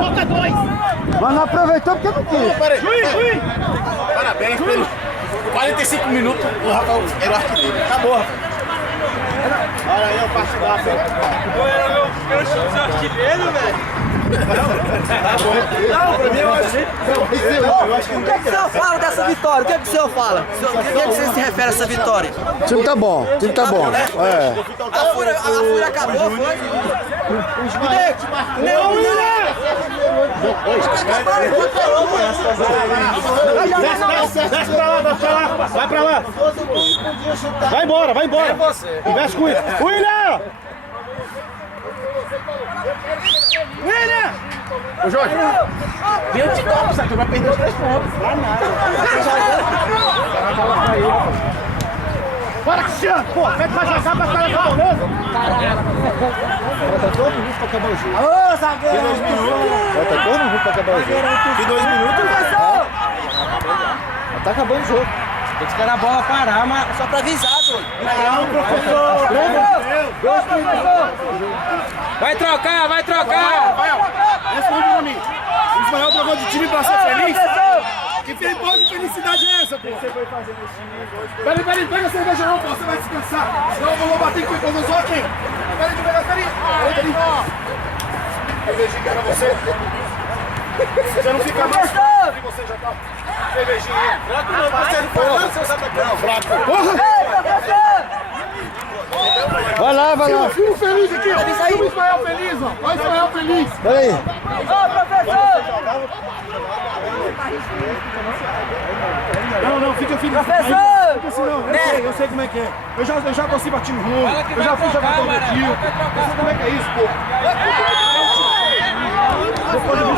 Toca dois! Mas não aproveitou porque não quis. Juiz! Parabéns pelos 45 minutos, o Rafael era o artilheiro. Acabou, Rafael. Olha aí o partidaço. Eu era meu chute de artilheiro, velho. Não, pra mim eu acho que O que o senhor fala dessa vitória? O que o senhor fala? O que você se refere a essa vitória? O time tá bom, o time tá bom. É. A fúria acabou, foi? Desce pra lá, vai pra lá. Vai embora. Investe com ele. William! Ô Jorge, vem o TikTok, sabe? Tu vai perder os 3 pontos. Bora, Cristiano! Pô, vai jogar pra cara da boleza! Bota todo mundo pra acabar o jogo. Ô, zagueiro! Bota todo mundo pra acabar o jogo. Que 2 minutos, Tá acabando o jogo. Tem que esperar a bola parar, mas... Só pra avisar, doido. Não, professor! Vai trocar! Responde pra mim. O Ismael trocou de time pra ser feliz? Que porra de felicidade é essa, pô? O que você foi fazer nesse time? Peraí, pega a cerveja não, pô. Você vai descansar. Senão eu vou bater com o professor aqui. Peraí. Cervejinha pra você. Você não fica mais fraco que você já tá. Cervejinha. Fraco não, você não faz nada, seus atacantes. Fraco. Porra! Vai lá. Filho feliz aqui, ó. Filho Ismael feliz, ó. Olha o Ismael feliz. Peraí. Ô, professor! Não, fica feliz. Professor! Fica assim, não. Eu sei como é que é. Eu já torci pra time ruim. Eu já fui jogar contra o Rio. Eu sei como é que é isso, pô. Depois eu vou